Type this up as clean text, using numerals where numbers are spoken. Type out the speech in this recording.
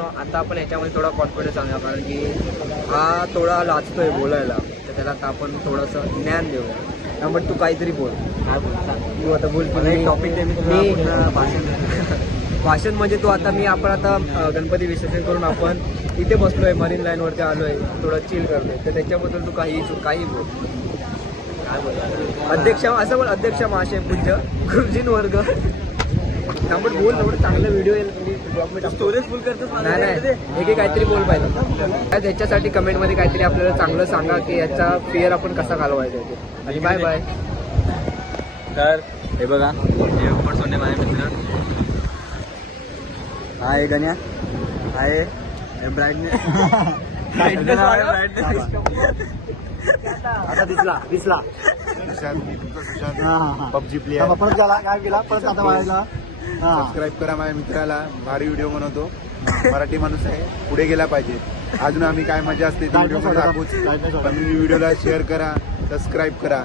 आता आपण याच्यामध्ये थोडा कॉन्फिडन्स आणूया, कारण की हा थोडा लाजतोय बोलायला, तर त्याला आता आपण थोडंसं ज्ञान देऊया. त्यामुळे तू काहीतरी बोल. काय बोलता तू आता बोल मला एक टॉपिक दे, मी तुला पूर्ण भाषण भाषण म्हणजे तू आता आपण आता गणपती विसर्जन करून आपण इथे बसलोय, मरीन लाईनवरती आलोय, थोडं चिल करतोय, तर त्याच्याबद्दल तू काही बोल. काय बोलता अध्यक्ष असं बोल, अध्यक्ष महाशय पूज्य गुरुजीन वर्ग. त्यामुळे बोल, एवढं चांगला व्हिडिओ येईल. स्टोरेज फुल करतोस नाही नाही, एक काहीतरी बोल पाहिजे. त्याच्यासाठी कमेंटमध्ये काहीतरी आपल्याला चांगलं सांगा की याचा फिअर आपण कसा घालवायचा ते. आणि बाय बाय. तर हे बघा, हे उमर सोने माझे मित्र. हाय गण्या, हाय ब्राईटनेस. आता दिसला पबजी प्लेअर परत गेला, काय केला परत आता व्हायला. सबस्क्राईब करा माझ्या मित्राला, भारी व्हिडिओ बनवतो, मराठी माणूस आहे, पुढे गेला पाहिजे. अजून आम्ही काय मजा असते ती व्हिडिओ दाखवूच, पण व्हिडिओला शेअर करा, सबस्क्राईब करा.